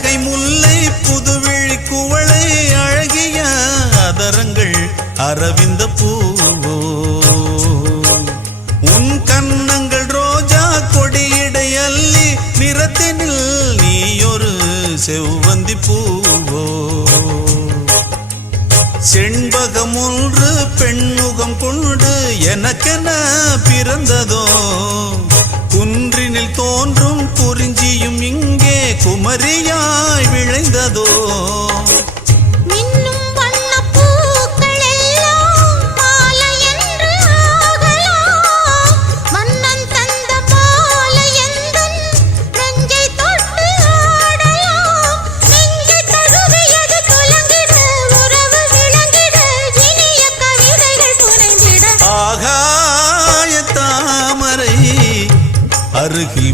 புன்னகை முல்லை புதுவிழி குவளை அழகிய அதரங்கள் அரவிந்த பூவோ உன் கன்னங்கள் ரோஜா கொடியிடை அல்லி நிறத்தினில் நீயொரு செவ்வந்தி பூவோ செண்பகம் ஒன்று பெண்முகம் கொண்டு எனக்கென பிறந்ததோ குன்றினில் தோன்றும் குறிஞ்சியும் இங்கே குமரியாய் விளைந்ததோ அருகில்